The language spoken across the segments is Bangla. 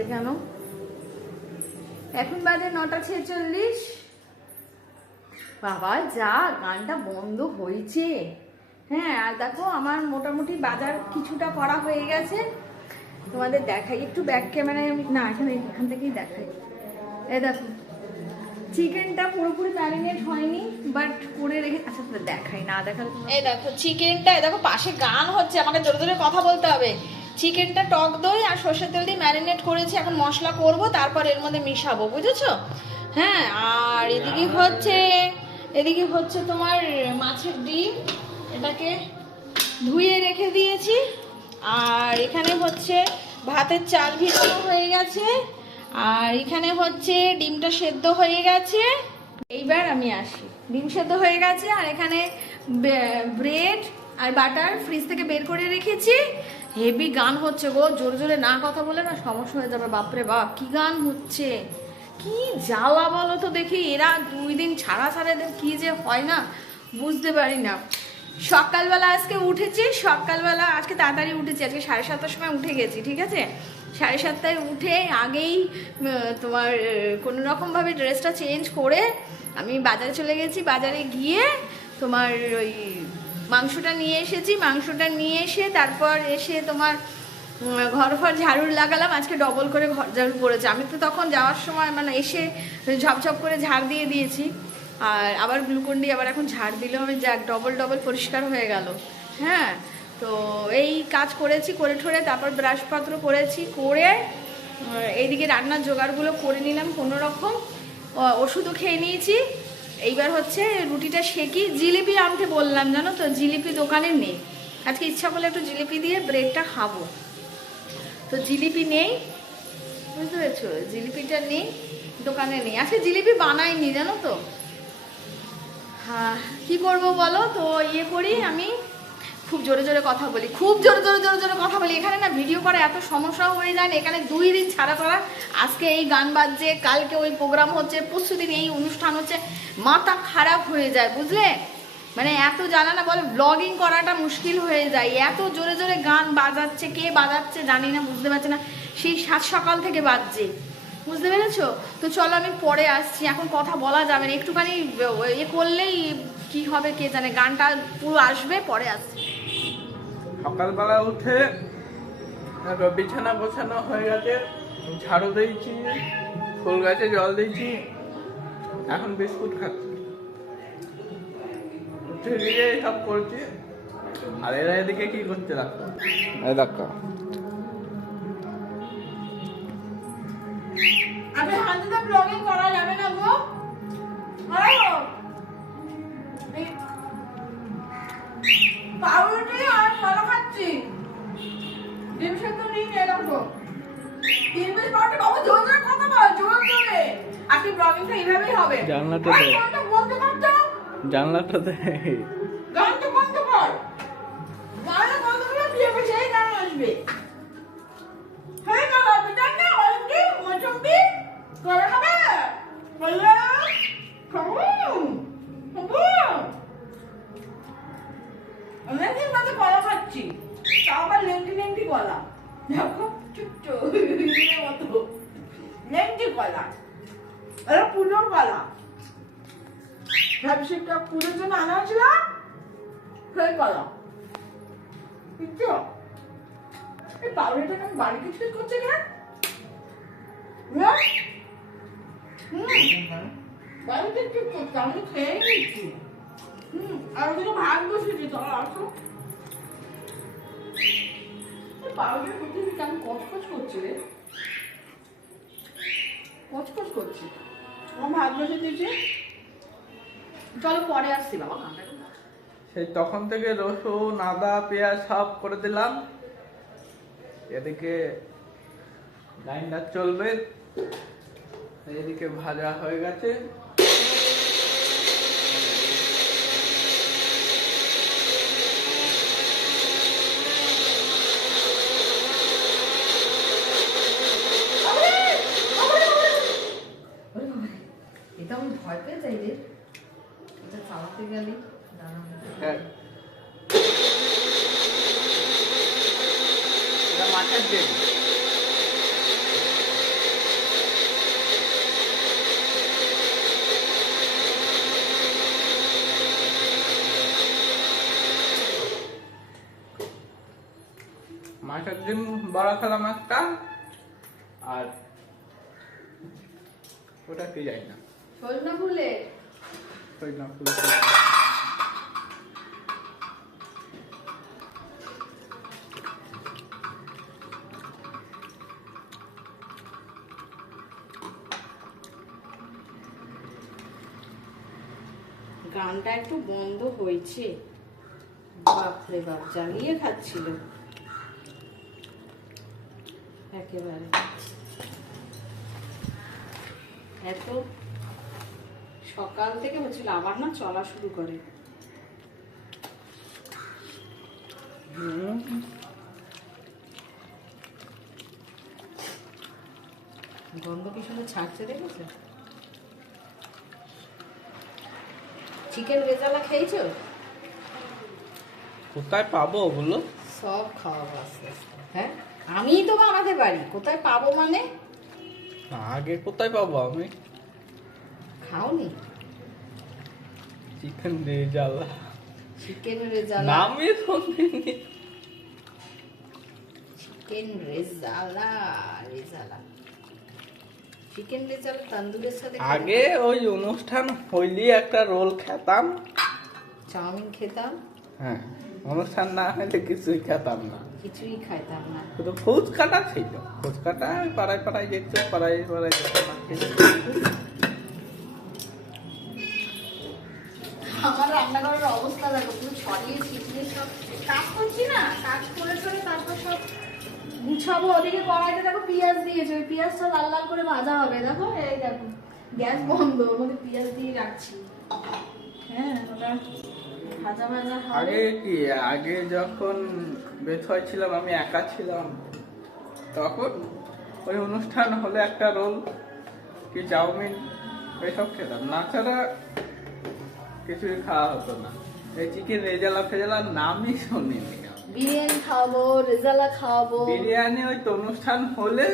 লাগছে কেন? এখন বাজে নটা ছেচল্লিশ। বাবা, যা, গানটা বন্ধ হয়েছে। হ্যাঁ আর দেখো, আমার মোটামুটি বাজার কিছুটা করা হয়ে গেছে। তোমাদের দেখাই, একটু ব্যাক ক্যামেরায় আমি না, এখানে এখান থেকেই দেখাই। এ দেখো চিকেনটা পুরোপুরি ম্যারিনেট হয়নি বাট করে রেখে আচ্ছা দেখাই, না দেখালে এই দেখো চিকেনটা দেখো, পাশে গান হচ্ছে, আমাকে জোরে জোরে কথা বলতে হবে। চিকেনটা টক দই আর সর্ষের তেল দিয়ে ম্যারিনেট করেছি এখন মশলা করব তারপর এর মধ্যে মিশাবো বুঝেছ? হ্যাঁ আর এদিকে হচ্ছে এদিকে হচ্ছে তোমার মাছের ডিম এটাকে ধুয়ে রেখে দিয়েছি আর এখানে হচ্ছে ভাতের চাল ভিজানো হয়ে গেছে আর এখানে হচ্ছে ডিমটা সেদ্ধ হয়ে গেছে। এইবার আমি আসি। ডিম সেদ্ধ হয়ে গেছে আর এখানে ব্রেড আর বাটার ফ্রিজ থেকে বের করে রেখেছি। হেভি গান হচ্ছে গো, জোরে জোরে না কথা বলে না সমস্যা হয়ে যাবে, বাপরে বাপ, কি গান হচ্ছে? কি জ্বালা বলো তো দেখি, এরা দুই দিন ছাড়া ছাড়া এদের কি যে হয় না, বুঝতে পারি না। সকালবেলা আজকে উঠেছি, সকালবেলা আজকে তাড়াতাড়ি উঠেছি, আজকে সাড়ে সাতটার সময় উঠে গেছি, ঠিক আছে? সাড়ে সাতটায় উঠে আগেই তোমার কোনো রকমভাবে ড্রেসটা চেঞ্জ করে আমি বাজারে চলে গেছি, বাজারে গিয়ে তোমার ওই মাংসটা নিয়ে এসেছি, মাংসটা নিয়ে এসে তারপর এসে তোমার ঘর ফর ঝাড়ু লাগালাম, আজকে ডবল করে ঘর ঝাড়ু পড়েছে। আমি তো তখন যাওয়ার সময় মানে এসে ঝপঝপ করে ঝাড় দিয়ে দিয়েছি, আর আবার গ্লুকন ডি আবার এখন ঝাড় দিলেও আমি যাক ডবল ডবল পরিষ্কার হয়ে গেল। হ্যাঁ তো এই কাজ করেছি, করে ঠরে তারপর ব্রাশ পাত্র করেছি, করে এইদিকে রান্নার জোগাড়গুলো করে নিলাম, কোনো রকম ওষুধও খেয়ে নিয়েছি। এইবার হচ্ছে রুটিটা সেকি, জিলিপি আনতে বললাম, জানো তো? জিলিপি দোকানে নেই। আজকে ইচ্ছা করলে একটু জিলিপি দিয়ে ব্রেডটা খাব। তো জিলিপি নেই, বুঝতে পেরেছ? জিলিপিটা নেই, দোকানে নেই। আজকে জিলিপি বানাইনি, জানো তো? হ্যাঁ কী করব বলো? তো ইয়ে করি আমি খুব জোরে জোরে কথা বলি, খুব জোরে জোরে জোরে জোরে কথা বলি। এখানে না ভিডিও করা এত সমস্যাও হয়ে যায় এখানে দুই দিন ছাড়া ছাড়া আজকে এই গান বাজছে, কালকে ওই প্রোগ্রাম হচ্ছে, পরশু দিন এই অনুষ্ঠান হচ্ছে, মাথা খারাপ হয়ে যায়, বুঝলে? মানে এত জানা না বলে ব্লগিং করাটা মুশকিল হয়ে যায়, এত জোরে জোরে গান বাজাচ্ছে, কে বাজাচ্ছে জানি না, বুঝতে পারছি না, সেই সাত সকাল থেকে বাজছে, বুঝতে পেরেছ? তো চলো আমি পরে আসছি, এখন কথা বলা যাবে না, একটুখানি এ করলেই কি হবে কে জানে, গানটা পুরো আসবে, পরে আসছি। সকালবেলা উঠে বিছানা গোছানো হয়ে গেছে, ঝাড়ু দিয়েছি, ফুল গাছে জল দিয়েছি, এখন বিস্কুট খাচ্ছি। উঠে সব করছি, আর এরা এদিকে কি করতে লাগতো দেখো আজকে ব্লগিংটা এইভাবেই হবে। জানলাটা দে। জানলাটা দে। গানটা বন্ধ কর। গানটা বন্ধ করে বিয়ে বসে এই গান আসবে। হ্যাঁ বাবা বিটান না অলরেডি মচম্বি করে হবে বলল খাব খাব অনেকদিন বাদে কলা খাচ্ছি। তাও আবার লেংটি লেংটি কলা। দেখো ছোট্ট মতো। কলা। এটা পুজোর কলা ভাবছিটা পুজোর জন্য আনা হয়েছিল? সেই কলা বুঝছ এই পাউরিটাকে আমি বাড়িতে ঠিক করছে না হুম? বাড়িতে ঠিক করছে খেয়ে নিচ্ছি। হুম, আর ওদিকে ভাত বসেছি চল আসো পাউরিটা করতে কেমন কচকচ করছে রে? কচকচ করছে। আমার ভাত বসে চলো পরে আসছি বাবা সেই তখন থেকে রসুন, আদা, পেঁয়াজ সব করে দিলাম। এদিকে গ্রাইন্ডার চলবে। এদিকে ভাজা হয়ে গেছে ওরে বাবারে, এটা আমি ভয় পেয়ে যাই রে এটা চালাতে গেলে দাঁড়া হ্যাঁ। এটা মাছের ডিম মাছের ডিম বড়া আর ওটা কি যাই না। সজনা ফুলে ওই না গানটা একটু বন্ধ হয়েছে। বাপরে বাপ জ্বালিয়ে খাচ্ছিল। একেবারে এত সকাল থেকে হচ্ছিল আবার না চলা শুরু করে। গন্ধ কি শুধু ছাড়ছে দেখেছ? চিকেন রেজালা খেয়েছো? কোথায় পাবো ওগুলো সব খাওয়াবো আস্তে আস্তে। আমিই তো বানাতে পারি। কোথায় পাবো মানে? আগে কোথায় পাবো আমি? খাওনি? চিকেন রেজালা চিকেন রেজালা। নামই শুনিনি চিকেন রেজালা রেজালা। চিকেন রেজালা তন্দুরের সাথে আগে ওই অনুষ্ঠান হইলি একটা রোল খেতাম। চাউমিন খেতাম। হ্যাঁ অনুষ্ঠান না হলে কিছুই খেতাম না। কিছুই খাইতাম না। শুধু ফুচকাটা ছিল। ফুচকাটা পাড়ায় পাড়ায় যেত পাড়ায় পাড়ায় যেত আমার রান্নাঘরের অবস্থা দেখো পুরো ছড়িয়ে ছিটিয়ে সব কাজ করছি না কাজ করে করে তারপর সব গুছাবো। ওদিকে কড়াইতে দেখো পেঁয়াজ দিয়েছে ওই পেঁয়াজটা লাল লাল করে ভাজা হবে। দেখো এই দেখো গ্যাস বন্ধ ওর মধ্যে পেঁয়াজ দিয়ে রাখছি। হ্যাঁ ওটা আগে কি আগে যখন বেথ ছিলাম আমি একা ছিলাম তখন ওই অনুষ্ঠান হলে একটা রোল কি চাউমিন এসব খেতাম। না ছাড়া কিছুই খাওয়া হতো না। এই চিকেন রেজালা ফেজালার নামই শুনিনি। বিরিয়ানি খাওয়াবো রেজালা খাওয়াবো। বিরিয়ানি ওই তো অনুষ্ঠান হলে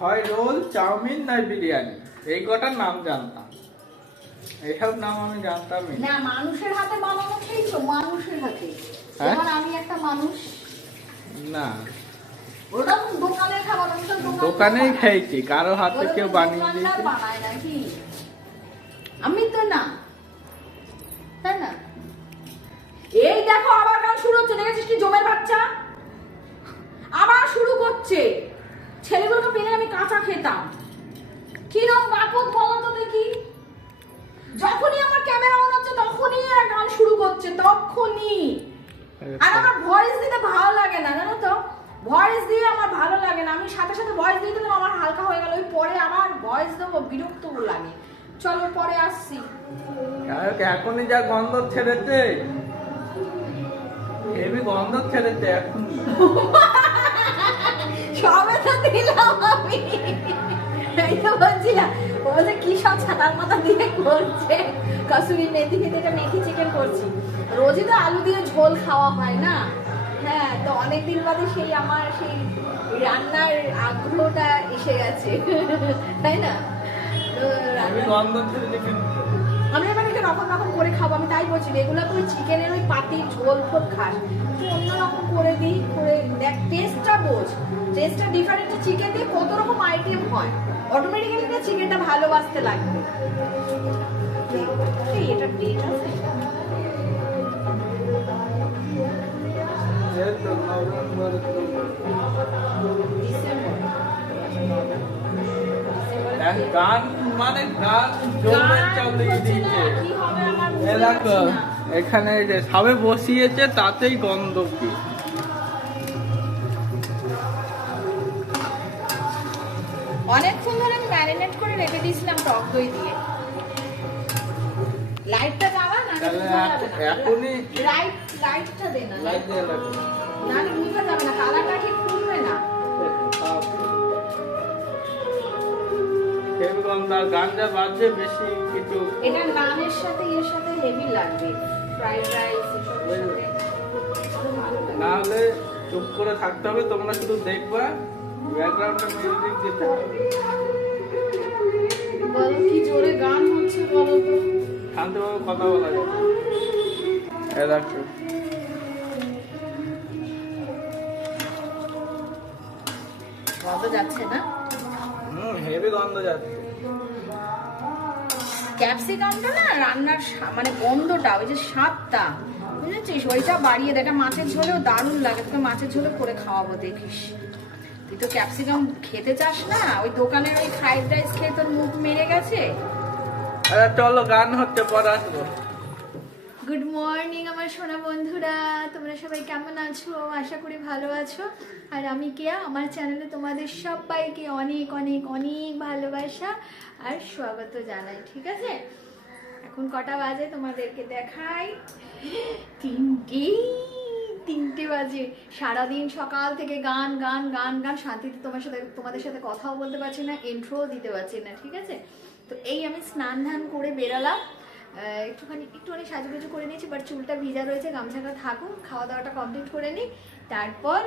হয় রোল চাউমিন নয় বিরিয়ানি। এই কটার নাম জানতাম। নাম আমি জানতামই না। মানুষের হাতে বানানো মানুষের হাতে। হ্যাঁ? যেমন আমি একটা মানুষ। না। খাবার আমি তো দোকানেই। খেয়েছি কারও হাতে কেউ বানিয়ে দিয়েছে। বানায় নাকি? আমি তো না। তাই না? এই দেখো আবার গান শুরু হচ্ছে দেখেছিস কি জমের বাচ্চা? আবার শুরু করছে। ছেলেগুলোকে পেলে আমি কাঁচা খেতাম। কিরম বাপক করছে তখনই আর আমার ভয়েস দিতে ভালো লাগে না জানো তো? ভয়েস দিয়ে আমার ভালো লাগে না। আমি সাথে সাথে ভয়েস দিয়ে দিলাম আমার হালকা হয়ে গেল। ওই পরে আবার ভয়েস দেবো বিরক্ত লাগে। চলো পরে আসছি। এখনই যা গন্ধ ছেড়েছে। হেভি গন্ধ ছেড়েছে এখন। সবে তো দিলাম আমি। এই তো বলছিলাম। বলছে কি সব ছাতার মাথা দিয়ে করছে। কসুরি মেথি খেতে এটা মেথি চিকেন করছি। রোজই তো আলু দিয়ে ঝোল খাওয়া হয় না? হ্যাঁ তো অনেকদিন বাদে সেই আমার সেই রান্নার আগ্রহটা এসে গেছে। তাই না? আমি এবার এটা রকম রকম করে খাব আমি তাই বলছি রেগুলার তুই চিকেনের ওই পাতির ঝোল ফোল খাস। তুই অন্যরকম করে দিই করে দেখ টেস্টটা বোঝ। টেস্টটা ডিফারেন্ট চিকেন দিয়ে কত রকম আইটেম হয়। অটোমেটিক্যালি চিকেনটা ভালোবাসতে লাগবে? এটা ডেট আছে? এ দেখো পারছি না। এখানে যে সবে বসিয়েছে তাতেই গন্ধ কি? অনেকক্ষণ ধরে আমি ম্যারিনেট করে রেখে দিয়েছিলাম টক দই দিয়ে। লাইটটা জ্বালা না এখনই লাইট লাইটটা দে না। লাইট দিয়ে রাখো নাহলে বোঝা যাবে না কালারটা ঠিক ফুটবে না। হেভি গন্ধ আর গান যা বাজছে বেশি কিছু এটা নানের সাথে এর সাথে হেভি লাগবে। Fried rice. না হলে চুপ করে থাকতে হবে তোমরা শুধু দেখবা ব্যাকগ্রাউন্ডে মিউজিক দিতে হবে। বলো কি জোরে গান হচ্ছে বলো তো? শান্তভাবে কথা বলা যাবে। এ দেখো গন্ধ যাচ্ছে না? হুম হেভি গন্ধ যাচ্ছে। ক্যাপসিকামটা না রান্নার মানে গন্ধটা ওই যে স্বাদটা বুঝেছিস? ওইটা বাড়িয়ে দেয় এটা মাছের ঝোলেও দারুণ লাগে। তোকে মাছের ঝোলে করে খাওয়াবো দেখিস। তুই তো ক্যাপসিকাম খেতে চাস না? ওই দোকানের ওই ফ্রাইড রাইস খেয়ে তোর মুখ মেরে গেছে? আরে চলো গান হচ্ছে পর আসব। গুড মর্নিং আমার সোনা বন্ধুরা। তোমরা সবাই কেমন আছো? আশা করি ভালো আছো। আর আমি কেয়া, আমার চ্যানেলে তোমাদের সবাইকে অনেক অনেক অনেক ভালোবাসা আর স্বাগত জানাই, ঠিক আছে? এখন কটা বাজে তোমাদেরকে দেখাই? তিনটে তিনটে বাজে। সারাদিন সকাল থেকে গান গান গান গান। শান্তিতে তোমার সাথে, তোমাদের সাথে কথাও বলতে পারছি না ইন্ট্রোও দিতে পারছি না, ঠিক আছে? তো এই আমি স্নান ধান করে বেরালাম। একটুখানি একটুখানি সাজুগুজু করে নিয়েছি বাট চুলটা ভিজা রয়েছে গামছাটা থাকুক খাওয়া দাওয়াটা কমপ্লিট করে নিই। তারপর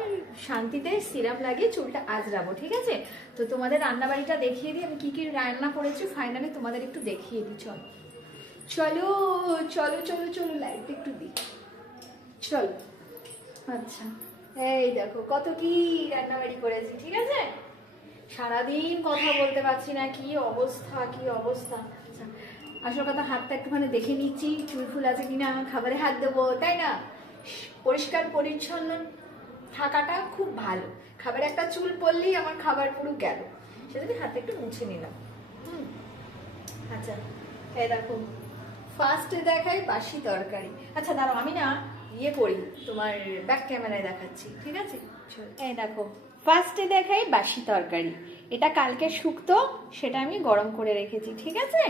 শান্তিতে সিরাম লাগিয়ে চুলটা আজরাবো ঠিক আছে? তো তোমাদের রান্নাবাড়িটা দেখিয়ে দিই আমি কি কি রান্না করেছি ফাইনালি তোমাদের একটু দেখিয়ে দিই চল। চলো চলো চলো চলো লাইট একটু দিই। চলো। আচ্ছা। এই দেখো কত কি রান্নাবাড়ি করেছি ঠিক আছে? সারাদিন কথা বলতে পারছি না কি অবস্থা কি অবস্থা। আচ্ছা, আসল কথা হাতটা একটুখানি দেখে নিচ্ছি চুল ফুল আছে কিনা আমার খাবারে হাত দেবো তাই না? পরিষ্কার পরিচ্ছন্ন থাকাটা খুব ভালো। খাবারে একটা চুল পড়লেই আমার খাবার পুরো গেল। সেজন্য হাতটা একটু মুছে নিলাম। হুম। আচ্ছা এই দেখো। ফার্স্টে দেখাই বাসি তরকারি। আচ্ছা দাঁড়াও আমি না ইয়ে করি তোমার ব্যাক ক্যামেরায় দেখাচ্ছি ঠিক আছে? চল। এই দেখো ফার্স্টে দেখাই বাসি তরকারি। এটা কালকে শুক্তো সেটা আমি গরম করে রেখেছি ঠিক আছে?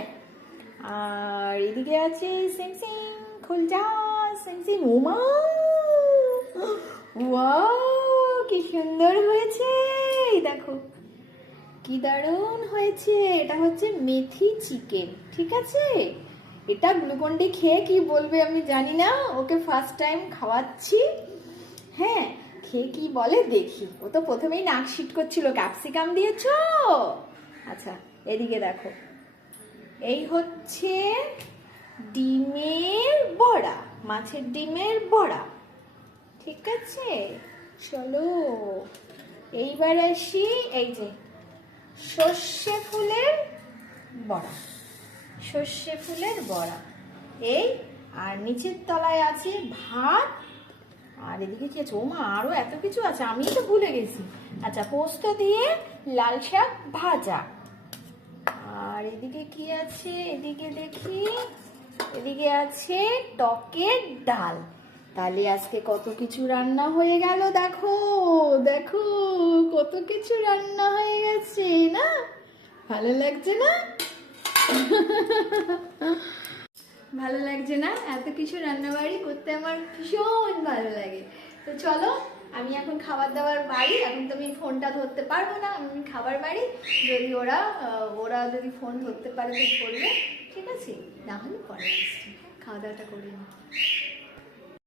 আর এদিকে আছে সিমসিম খুলজা সিমসিম উমা। কি সুন্দর হয়েছে। দেখো, কি দারুণ হয়েছে। এটা হচ্ছে মেথি চিকেন, ঠিক আছে? এটা গ্লুকন্ডি খেয়ে কি বলবে আমি জানি না। ওকে ফার্স্ট টাইম খাওয়াচ্ছি। হ্যাঁ খেয়ে কি বলে দেখি। ও তো প্রথমেই নাক শিট করছিল। ক্যাপসিকাম দিয়েছ? আচ্ছা এদিকে দেখো। এই হচ্ছে ডিমের বড়া, মাছের ডিমের বড়া। ঠিক আছে? চলো, এইবার আসি এই যে সর্ষে ফুলের বড়া। সর্ষে ফুলের বড়া। এই, আর নিচের তলায় আছে ভাত। আর এদিকে কি আছে? ওমা, আরও এত কিছু আছে আমি তো ভুলে গেছি। আচ্ছা পোস্ত দিয়ে লাল শাক ভাজা। আর এদিকে কি আছে? এদিকে দেখি। এদিকে আছে টকের ডাল। তাহলে আজকে কত কিছু রান্না হয়ে গেল দেখো দেখো, কত কিছু রান্না হয়ে গেছে, না? ভালো লাগছে না? ভালো লাগছে না? এত কিছু রান্নাবাড়ি করতে আমার ভীষণ ভালো লাগে। তো চলো আমি এখন খাবার দাবার বাড়ি, এখন তো আমি ফোনটা ধরতে পারব না, আমি খাবার বাড়ি। যদি ওরা ওরা যদি ফোন ধরতে পারে, তো করবে। ঠিক আছে? না হলে পরে আসছি। খাওয়া দাওয়াটা করে নিই।